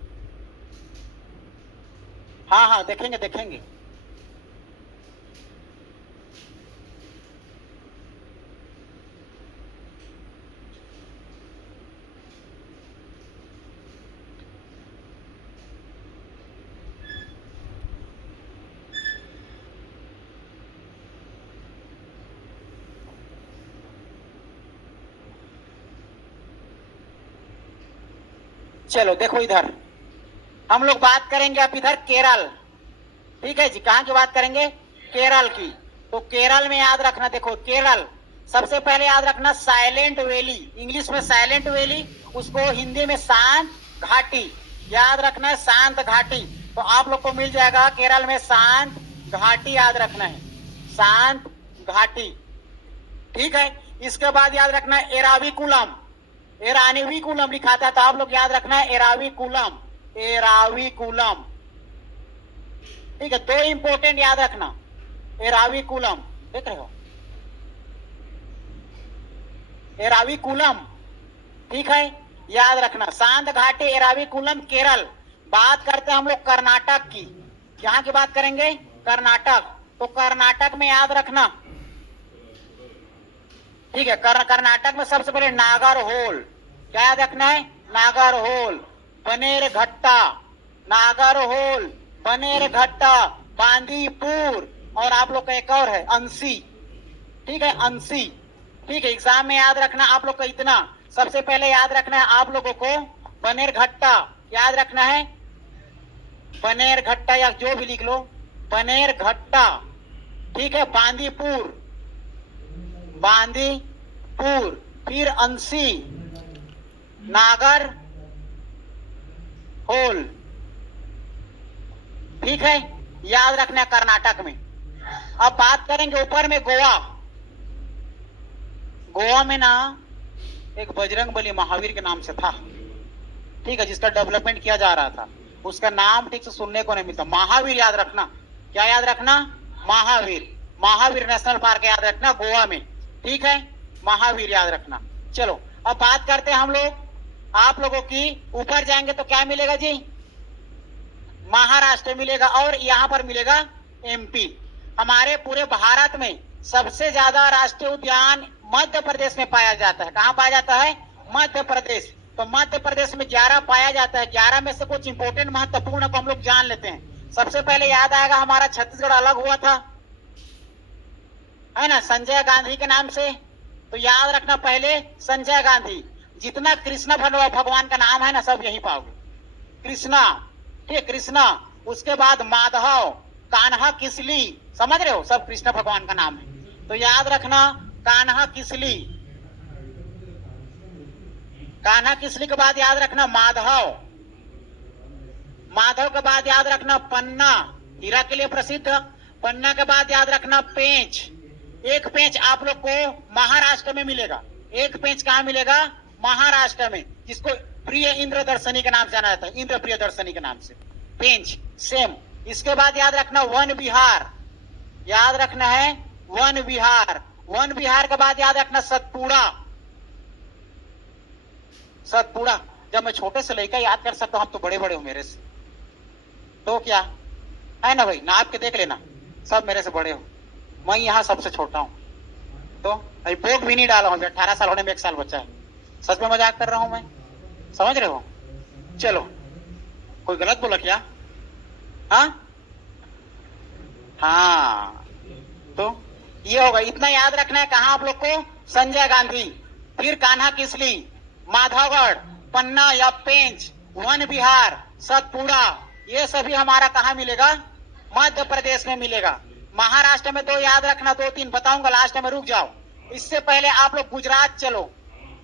हाँ देखेंगे। चलो देखो इधर हम लोग बात करेंगे अब इधर केरल। ठीक है जी, कहाँ की बात करेंगे? केरल की। तो केरल में याद रखना, देखो केरल सबसे पहले याद रखना साइलेंट वैली, इंग्लिश में साइलेंट वैली, उसको हिंदी में शांत घाटी। याद रखना है शांत घाटी, तो आप लोग को मिल जाएगा केरल में शांत घाटी, याद रखना है शांत घाटी। ठीक है, इसके बाद याद रखना है एराविकुलम लिखा था, तो आप लोग याद रखना है एराविकुलम। ठीक है, दो इंपोर्टेंट याद रखना, एराविकुलम, देख रहे हो एराविकुलम। ठीक है, याद रखना शांत घाटी, एराविकुलम, केरल। बात करते हैं हम लोग कर्नाटक की। यहाँ की बात करेंगे कर्नाटक। तो कर्नाटक में याद रखना, ठीक है, कर्नाटक में सबसे पहले नागरहोल, क्या याद रखना है? नागरहोल, बनेरघट्टा, नागरहोल, बनेरघट्टा, बांदीपुर, और आप लोग का एक और है अंसी। ठीक है, अंसी। ठीक है, एग्जाम में याद रखना आप लोग को इतना, सबसे पहले याद रखना है आप लोगों को बनेरघट्टा, याद रखना है बनेरघट्टा, या जो भी लिख लो बनेरघट्टा। ठीक है, बांदीपुर, फिर अंसी, नागर होल। ठीक है, याद रखना है कर्नाटक में। अब बात करेंगे ऊपर में गोवा। गोवा में ना एक बजरंगबली महावीर के नाम से था, ठीक है, जिसका डेवलपमेंट किया जा रहा था। उसका नाम ठीक से सुनने को नहीं मिलता। महावीर याद रखना, क्या याद रखना, महावीर। महावीर नेशनल पार्क याद रखना, गोवा में, ठीक है, महावीर याद रखना। चलो अब बात करते हैं हम लोग आप लोगों की। ऊपर जाएंगे तो क्या मिलेगा जी, महाराष्ट्र मिलेगा और यहां पर मिलेगा एमपी। हमारे पूरे भारत में सबसे ज्यादा राष्ट्रीय उद्यान मध्य प्रदेश में पाया जाता है। कहां पाया जाता है, मध्य प्रदेश। तो मध्य प्रदेश में 11 पाया जाता है। 11 में से कुछ इंपोर्टेंट महत्वपूर्ण को हम लोग जान लेते हैं। सबसे पहले याद आएगा हमारा छत्तीसगढ़ अलग हुआ था, है ना, संजय गांधी के नाम से। तो याद रखना पहले संजय गांधी। जितना कृष्णा भगवान का नाम है ना, सब यही पाओगे, कृष्णा, ठीक, कृष्णा। उसके बाद माधव, कान्हा, किसली, समझ रहे हो, सब कृष्ण भगवान का नाम है। तो याद रखना कान्हा किसली। कान्हा किसली के बाद याद रखना माधव। माधव के बाद याद रखना पन्ना, हीरा के लिए प्रसिद्ध। पन्ना के बाद याद रखना पेंच। एक पेंच आप लोग को महाराष्ट्र में मिलेगा। एक पेंच कहां मिलेगा, महाराष्ट्र में, जिसको प्रिय इंद्र दर्शनी के नाम से जाना जाता है, इंद्र प्रिय दर्शनी के नाम से, पेंच, सेम। इसके बाद याद रखना वन विहार, याद रखना है वन विहार। वन विहार के बाद याद रखना सतपुड़ा। सतपुड़ा, जब मैं छोटे से लेकर याद कर सकता हूं, आप तो बड़े बड़े हो मेरे से, तो क्या है ना भाई, नाप के देख लेना, सब मेरे से बड़े हो, मैं यहाँ सबसे छोटा हूँ। तो अभी भोग भी नहीं डाला हूँ, 18 साल होने में 1 साल बचा है। सच में मजाक कर रहा हूं मैं, समझ रहे हो। चलो, कोई गलत बोला क्या, हाँ, तो ये होगा, इतना याद रखना है। कहा आप लोग को, संजय गांधी, फिर कान्हा किसली, माधवगढ़, पन्ना या पेंच, वन विहार, सतपुड़ा, ये सभी हमारा कहाँ मिलेगा, मध्य प्रदेश में मिलेगा। महाराष्ट्र में तो याद रखना, 2-3 बताऊंगा लास्ट में, रुक जाओ। इससे पहले आप लोग गुजरात चलो,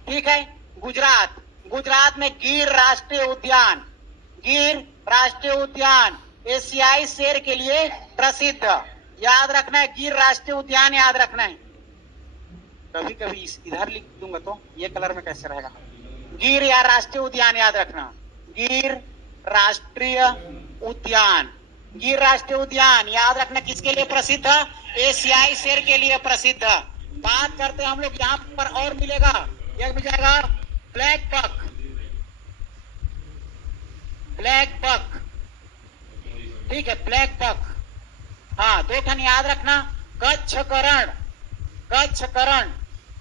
ठीक है, गुजरात। गुजरात में गिर राष्ट्रीय उद्यान, गिर राष्ट्रीय उद्यान एशियाई शेर के लिए प्रसिद्ध, याद रखना है, गिर राष्ट्रीय उद्यान याद रखना है। कभी कभी इधर लिख दूंगा तो ये कलर में कैसे रहेगा, गिर या राष्ट्रीय उद्यान याद रखना, गिर राष्ट्रीय उद्यान। गिर राष्ट्रीय उद्यान याद रखना किसके लिए प्रसिद्ध है, एशियाई शेर के लिए प्रसिद्ध। बात करते हैं हम लोग, यहाँ पर और मिलेगा, एक मिल जाएगा ब्लैक बक, ब्लैक बक, ठीक है, ब्लैक बक। हाँ, 2 ठन याद रखना, कच्छ करण, कच्छ करण,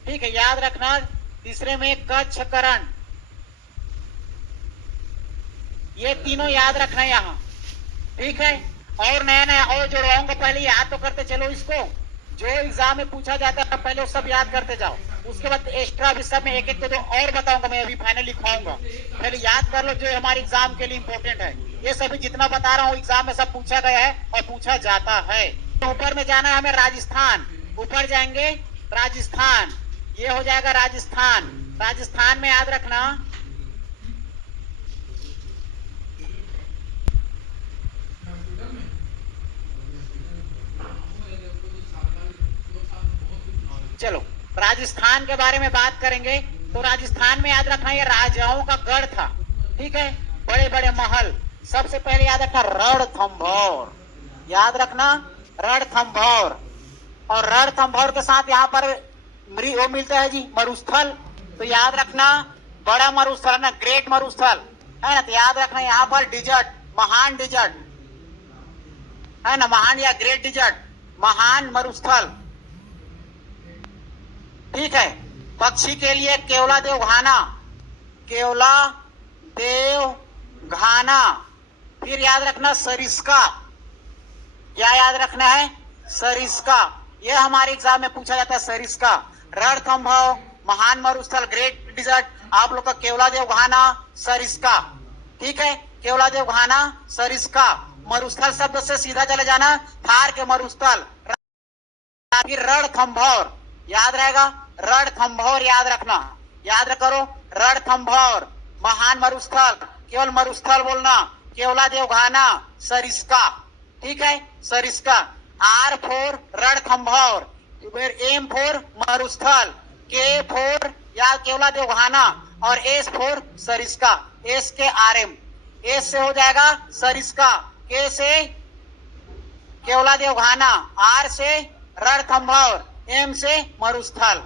ठीक है, याद रखना। तीसरे में कच्छ करण, ये तीनों याद रखना यहाँ, ठीक है। और नया नया और जोड़वाऊंगा, पहले याद तो करते चलो इसको, जो एग्जाम में पूछा जाता है पहले वो सब याद करते जाओ। उसके बाद एक्स्ट्रा भी सब में एक एक दो और बताऊंगा, मैं अभी फाइनल लिखवाऊंगा, पहले याद कर लो जो हमारे एग्जाम के लिए इंपॉर्टेंट है। ये सभी जितना बता रहा हूँ एग्जाम में सब पूछा गया है और पूछा जाता है। तो ऊपर में जाना है हमें राजस्थान, ऊपर जाएंगे राजस्थान, ये हो जाएगा राजस्थान। राजस्थान में याद रखना चलो राजस्थान के बारे में बात करेंगे तो राजस्थान में याद रखना ये राजाओं का गढ़ था, ठीक है, बड़े बड़े महल। सबसे पहले याद रखना रणथंभौर, याद रखना रणथंभौर। और रणथंभौर के साथ यहाँ पर वो मिलता है जी मरुस्थल, तो याद रखना बड़ा मरुस्थल है ना, ग्रेट मरुस्थल है ना, तो याद रखना यहाँ पर डिजर्ट, महान डिजर्ट है ना, महान या ग्रेट डिजर्ट, महान मरुस्थल, ठीक है। पक्षी के लिए केवला देव घाना, केवला देव घाना। फिर याद रखना सरिस्का, क्या याद रखना है, सरिस्का, यह हमारे एग्जाम में पूछा जाता है, सरिस्का। रणथंभौर, महान मरुस्थल, ग्रेट डिजर्ट, आप लोग का केवला देव घाना, सरिस्का, ठीक है, केवला देव घाना, सरिस्का। मरुस्थल शब्द से सीधा चले जाना थार के मरुस्थल। फिर रणथंभौर याद रहेगा, रणथंभौर याद रखना, याद करो रणथंभौर, महान मरुस्थल, केवल मरुस्थल बोलना, केवला देव घाना, सरिस्का, ठीक है, Sariska. R for Ranthambore, M for मरुस्थल, के फोर या केवला देवघाना, और एस फोर सरिस्का, एस के आरएम, एस से हो जाएगा सरिस्का, के से केवला देवघाना, आर से रणथंभौर, एम से मरुस्थल।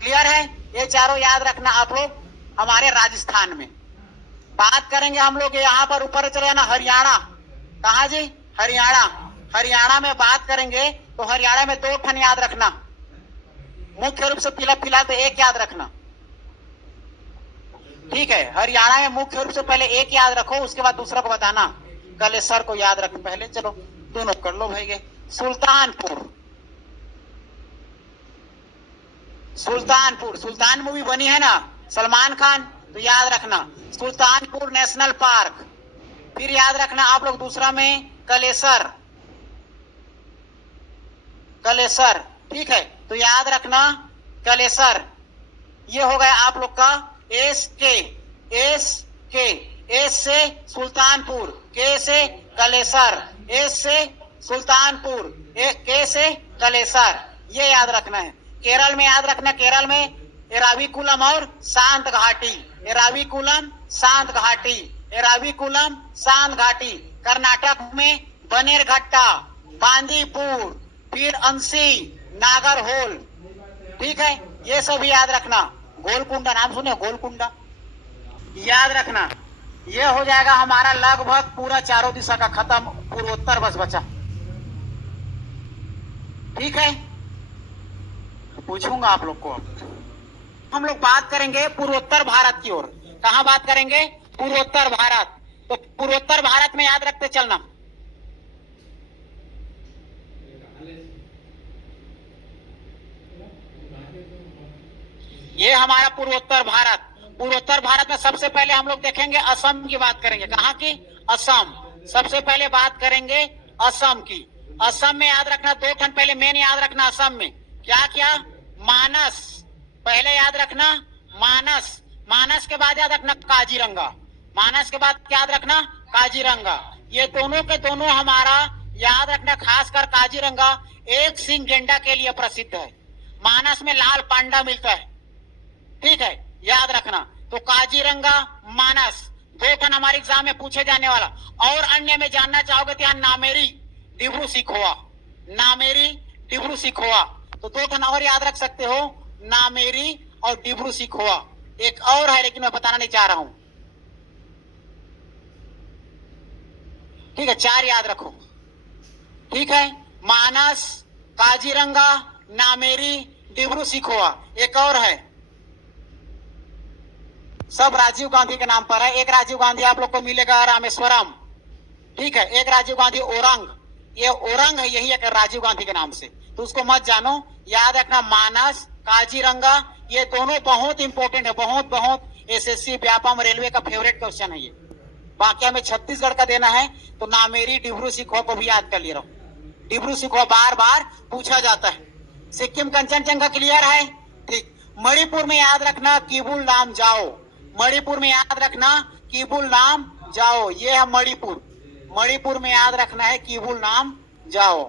क्लियर है? ये चारों याद रखना आप लोग। हमारे राजस्थान में बात करेंगे हम लोग, यहाँ पर ऊपर चले जाना हरियाणा। कहा जी? हरियाणा। हरियाणा में बात करेंगे तो हरियाणा में 2 ठन याद रखना, मुख्य रूप से फिलहाल तो एक याद रखना। ठीक है, हरियाणा में मुख्य रूप से पहले एक याद रखो, उसके बाद दूसरा को बताना। कलेसर को याद रखना पहले। चलो दोनों कर लो भाई। सुल्तानपुर, सुल्तानपुर, सुल्तान मूवी बनी है ना सलमान खान, तो याद रखना सुल्तानपुर नेशनल पार्क। फिर याद रखना आप लोग दूसरा में कलेसर, कलेसर। ठीक है, तो याद रखना कलेसर। ये हो गया आप लोग का एस के, एस के, एस से सुल्तानपुर, के से कलेसर, एस से सुल्तानपुर, के से कलेसर। ये याद रखना है। केरल में याद रखना, केरल में एराविकुलम और शांत घाटी, एराविकुलम शांत घाटी, एराविकुलम शांत घाटी। कर्नाटक में बनेरघट्टा, बांदीपुर, फिर अंसी, नागरहोल। ठीक है, ये सब याद रखना। गोलकुंडा नाम सुने? गोलकुंडा याद रखना। ये हो जाएगा हमारा लगभग पूरा चारों दिशा का खत्म, पूर्वोत्तर बस बचा। ठीक है, पूछूंगा आप लोग को। हम लोग बात करेंगे पूर्वोत्तर भारत की ओर। कहां बात करेंगे? पूर्वोत्तर भारत। तो पूर्वोत्तर भारत में याद रखते चलना, ये हमारा पूर्वोत्तर भारत। पूर्वोत्तर भारत में सबसे पहले हम लोग देखेंगे असम की बात करेंगे। कहां की? असम। सबसे पहले बात करेंगे असम की। असम में याद रखना 2 ठन पहले मेन याद रखना। असम में क्या क्या? मानस, पहले याद रखना मानस। मानस के बाद याद रखना काजीरंगा, मानस के बाद याद रखना काजीरंगा। ये दोनों के दोनों हमारा याद रखना, खासकर काजीरंगा एक सिंह गेंडा के लिए प्रसिद्ध है। मानस में लाल पांडा मिलता है। ठीक है, याद रखना। तो काजीरंगा, मानस 2 ठन हमारे एग्जाम में पूछे जाने वाला। और अन्य में जानना चाहोगे तो यहाँ नामेरी, डिब्रू सिखोवा, नामेरी, डिब्रू सिखोवा। तो 2 ठन और याद रख सकते हो, नामेरी और डिब्रू सिखोवा। एक और है लेकिन मैं बताना नहीं चाह रहा हूं। ठीक है, 4 याद रखो। ठीक है, मानस, काजीरंगा, नामेरी, डिब्रू सिखोवा। एक और है, सब राजीव गांधी के नाम पर है। एक राजीव गांधी आप लोग को मिलेगा रामेश्वरम। ठीक है, एक राजीव गांधी ओरंग, ये ओरंग है, यही एक राजीव गांधी के नाम से, तो उसको मत जानो। याद रखना मानस, काजीरंगा, ये दोनों बहुत इंपॉर्टेंट है, बहुत बहुत एसएससी, व्यापम, रेलवे का फेवरेट क्वेश्चन है ये। बाकी हमें छत्तीसगढ़ का देना है, तो नामेरी, डिब्रू सिखोवा को भी याद कर ले रहा हूं। डिब्रू सिखोवा बार बार पूछा जाता है। सिक्किम कंचनजंगा क्लियर है? ठीक। मणिपुर में याद रखना किबुल नाम जाओ, मणिपुर में याद रखना किबुल नाम जाओ। ये है मणिपुर, मणिपुर में याद रखना है किबुल नाम जाओ।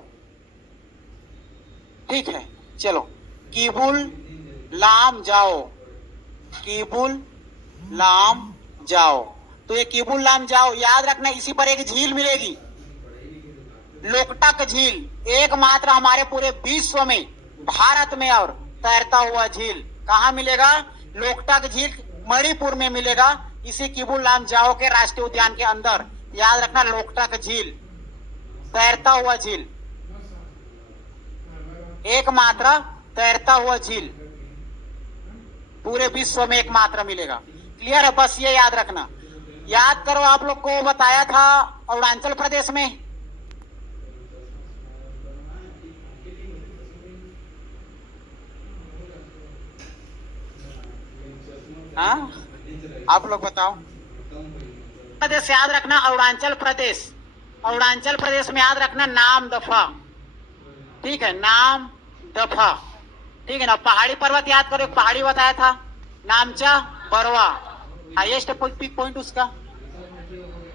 ठीक है, चलो किबुल लाम जाओ, किबुल लाम जाओ। तो ये किबुल लाम जाओ याद रखना। इसी पर एक झील मिलेगी, लोकटक झील, एकमात्र हमारे पूरे विश्व में, भारत में और तैरता हुआ झील। कहां मिलेगा? लोकटक झील मणिपुर में मिलेगा, इसी किबुल लाम जाओ के राष्ट्रीय उद्यान के अंदर। याद रखना लोकटक झील, तैरता हुआ झील, एकमात्र तैरता हुआ झील पूरे विश्व में एकमात्र मिलेगा। क्लियर है? बस ये याद रखना। याद करो, आप लोग को बताया था अरुणाचल प्रदेश में, हाँ आप लोग बताओ। प्रदेश याद रखना अरुणाचल प्रदेश, अरुणाचल प्रदेश में याद रखना नाम दफा। ठीक है, नाम दफा। ठीक है ना। पहाड़ी पर्वत याद करो, पहाड़ी बताया था नामचा बरवा, हाईएस्ट पीक पॉइंट उसका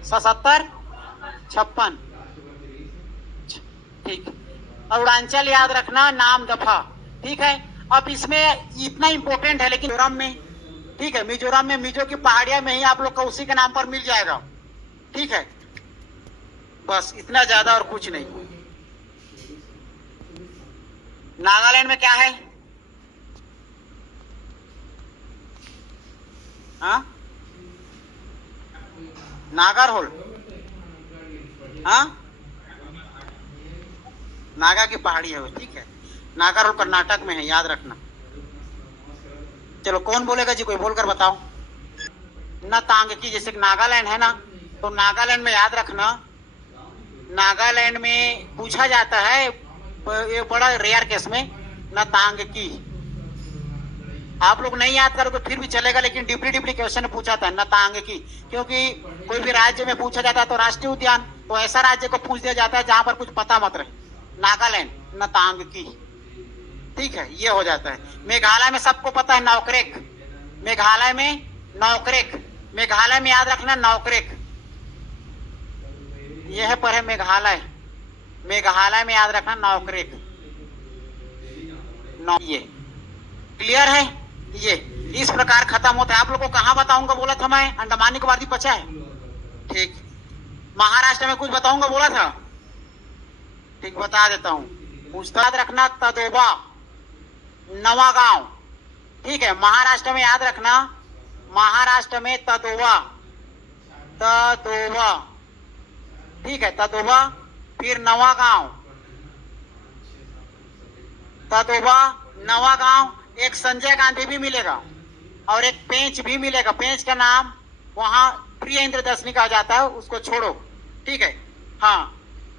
77, 56। ठीक, अरुणाचल याद रखना नाम दफा। ठीक है, अब इसमें इतना इंपॉर्टेंट है, लेकिन मिजोरम में, ठीक है, मिजोरम में मिजो की पहाड़ियां में ही आप लोग का उसी के नाम पर मिल जाएगा, ठीक है। बस इतना ज्यादा और कुछ नहीं। नागालैंड में क्या है? हाँ, नागरहोल, हाँ, नागा की पहाड़ी है वो, ठीक है। नागरहोल कर्नाटक में है, याद रखना। चलो कौन बोलेगा जी, कोई बोलकर बताओ। नतांगकी, जैसे नागालैंड है ना, तो नागालैंड में याद रखना, नागालैंड में पूछा जाता है, ये बड़ा रेयर केस में, नतांगकी। आप लोग नहीं याद करोगे फिर भी चलेगा, लेकिन डीपली क्वेश्चन पूछा था नतांगकी, क्योंकि कोई भी राज्य में पूछा जाता है तो राष्ट्रीय उद्यान, तो ऐसा राज्य को पूछ दिया जाता है जहां पर कुछ पता मत रहे। नागालैंड, नतांगकी, ठीक है, ये हो जाता है। मेघालय में सबको पता है नौकरेक, मेघालय में नौकरेक, मेघालय में याद रखना नौकरेक, यह पर है मेघालय, मेघालय में याद रखना नौकरेक, ये क्लियर है। ये इस प्रकार खत्म होता है। आप लोग को कहां बताऊंगा बोला था मैं? अंडमान निकोबार द्वीप बचा है, ठीक। महाराष्ट्र में कुछ बताऊंगा बोला था, ठीक, बता देता हूं। पूछता याद रखना तदोबा, नवागांव, ठीक है। महाराष्ट्र में याद रखना, महाराष्ट्र में तदोबा, तदोबा, ठीक है, तदोबा, फिर नवागांव, तदोबा, नवागांव। एक संजय गांधी भी मिलेगा और एक पेंच भी मिलेगा, पेंच का नाम वहां प्रिय इंद्रदर्शनी कहा जाता है, उसको छोड़ो, ठीक है। हाँ,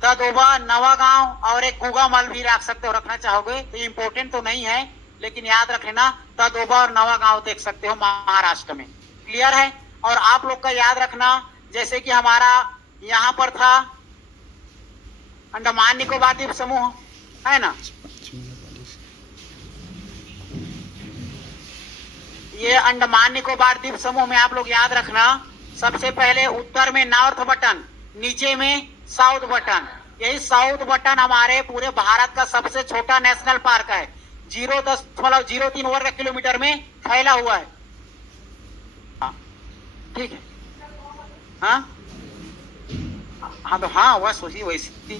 तदोबा, नवागांव और एक गुगामल भी रख सकते हो, रखना चाहोगे तो इंपॉर्टेंट तो नहीं है, लेकिन याद रख लेना तदोबा और नवागांव देख सकते हो महाराष्ट्र में, क्लियर है। और आप लोग का याद रखना, जैसे कि हमारा यहाँ पर था अंडमान निकोबार द्वीप समूह, है ना, ये अंडमान निकोबार द्वीप समूह में आप लोग याद रखना, सबसे पहले उत्तर में नॉर्थ बटन, नीचे में साउथ बटन। यही साउथ बटन हमारे पूरे भारत का सबसे छोटा नेशनल पार्क है, 0.03 वर्ग किलोमीटर में फैला हुआ है, ठीक है। हाँ हाँ, तो हाँ वह सोचिए, वैसी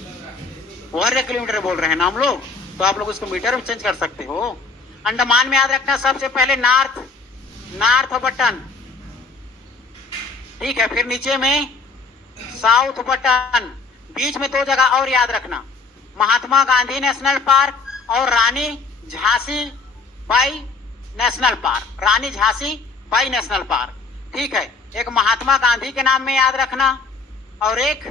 वर्ग किलोमीटर बोल रहे हैं ना हम लोग, तो आप लोग उसको मीटर में चेंज कर सकते हो। अंडमान में याद रखना सबसे पहले नॉर्थ बटन, ठीक है, फिर नीचे में साउथ बटन, बीच में 2 जगह और याद रखना, महात्मा गांधी नेशनल पार्क और Rani Jhansi Bai national park, Rani Jhansi Bai national park, ठीक है। एक महात्मा गांधी के नाम में याद रखना और एक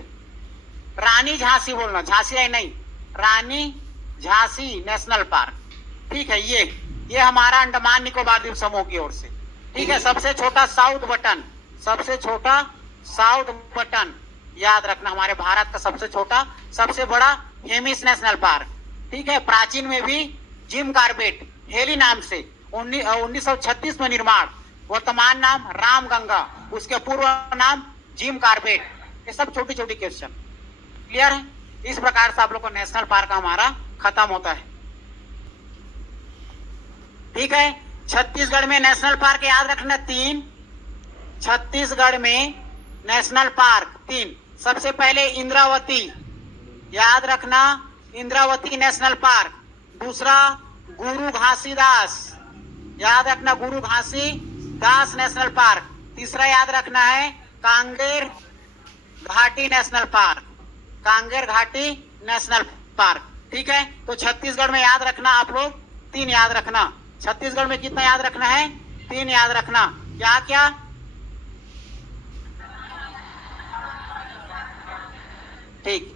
रानी झांसी बोलना, झांसी है नहीं, रानी झांसी नेशनल पार्क, ठीक है। ये हमारा अंडमान निकोबार द्वीप समूह की ओर से, ठीक है। सबसे छोटा साउथ बटन, सबसे छोटा साउथ बटन याद रखना, हमारे भारत का सबसे छोटा, सबसे बड़ा हेमिस नेशनल पार्क, ठीक है। प्राचीन में भी जिम कार्बेट हेली नाम से 1936 में निर्माण, वर्तमान नाम रामगंगा, उसके पूर्व नाम जिम कार्बेट। ये सब छोटी छोटी क्वेश्चन, क्लियर है। इस प्रकार से आप लोग को नेशनल पार्क हमारा खत्म होता है, ठीक है। छत्तीसगढ़ में नेशनल पार्क याद रखना 3, छत्तीसगढ़ में नेशनल पार्क 3। सबसे पहले इंद्रावती याद रखना, इंद्रावती नेशनल पार्क। दूसरा गुरु घासीदास याद रखना, गुरु घासीदास नेशनल पार्क। तीसरा याद रखना है कांगेर घाटी नेशनल पार्क, कांगेर घाटी नेशनल पार्क, ठीक है। तो छत्तीसगढ़ में याद रखना आप लोग 3 याद रखना, छत्तीसगढ़ में कितना याद रखना है? 3 याद रखना। क्या क्या? ठीक,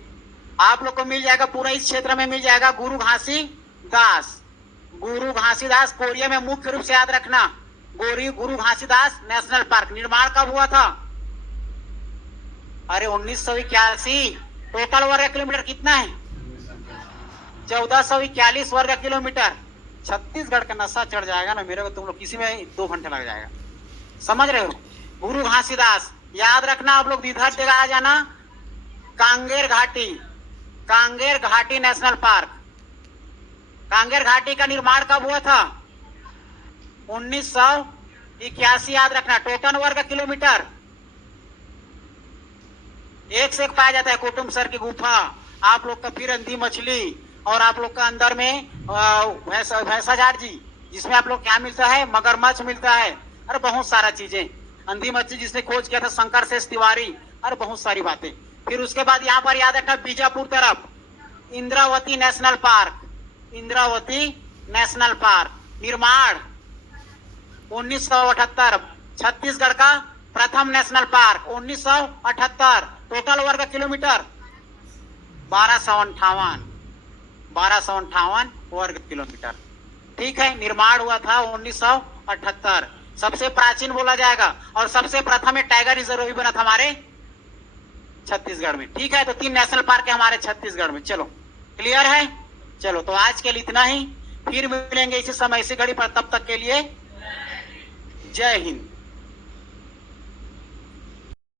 आप लोग को मिल जाएगा पूरा, इस क्षेत्र में मिल जाएगा गुरु घासीदास, गुरु घासीदास। कोरिया में मुख्य रूप से याद रखना, गुरु घासीदास नेशनल पार्क। निर्माण कब हुआ था? अरे 1981। टोटल वर्ग किलोमीटर कितना है? 1441 वर्ग किलोमीटर। छत्तीसगढ़ का नशा चढ़ जाएगा ना मेरे को, तुम लोग किसी में 2 घंटे लग जाएगा, समझ रहे हो। गुरु घासीदास याद रखना आप लोग, इधर जगह आ जाना, कांगेर घाटी, कांगेर घाटी नेशनल पार्क, कांगेर घाटी का निर्माण कब हुआ था? 1981। याद रखना। टोटल वर्ग किलोमीटर एक से एक पाया जाता है। कुटुमसर की गुफा, आप लोग का फिर अंधी मछली, और आप लोग का अंदर में भैंसाझार जी, जिसमें आप लोग क्या मिलता है? मगरमच्छ मिलता है। अरे बहुत सारा चीजें। अंधी मछली जिसने खोज किया था शंकर शेष तिवारी। अरे बहुत सारी बातें। फिर उसके बाद यहाँ पर याद रखना बीजापुर तरफ Indravati national park, Indravati national park निर्माण 1978। छत्तीसगढ़ का प्रथम नेशनल पार्क 1978। टोटल वर्ग किलोमीटर 1258 वर्ग किलोमीटर। ठीक है, निर्माण हुआ था 1978। सबसे प्राचीन बोला जाएगा, और सबसे प्रथम टाइगर रिजर्व भी बना था हमारे छत्तीसगढ़ में। ठीक है, तो 3 नेशनल पार्क है हमारे छत्तीसगढ़ में। चलो क्लियर है? चलो तो आज के लिए इतना ही, फिर मिलेंगे इसी समय इसी घड़ी पर। तब तक के लिए जय हिंद।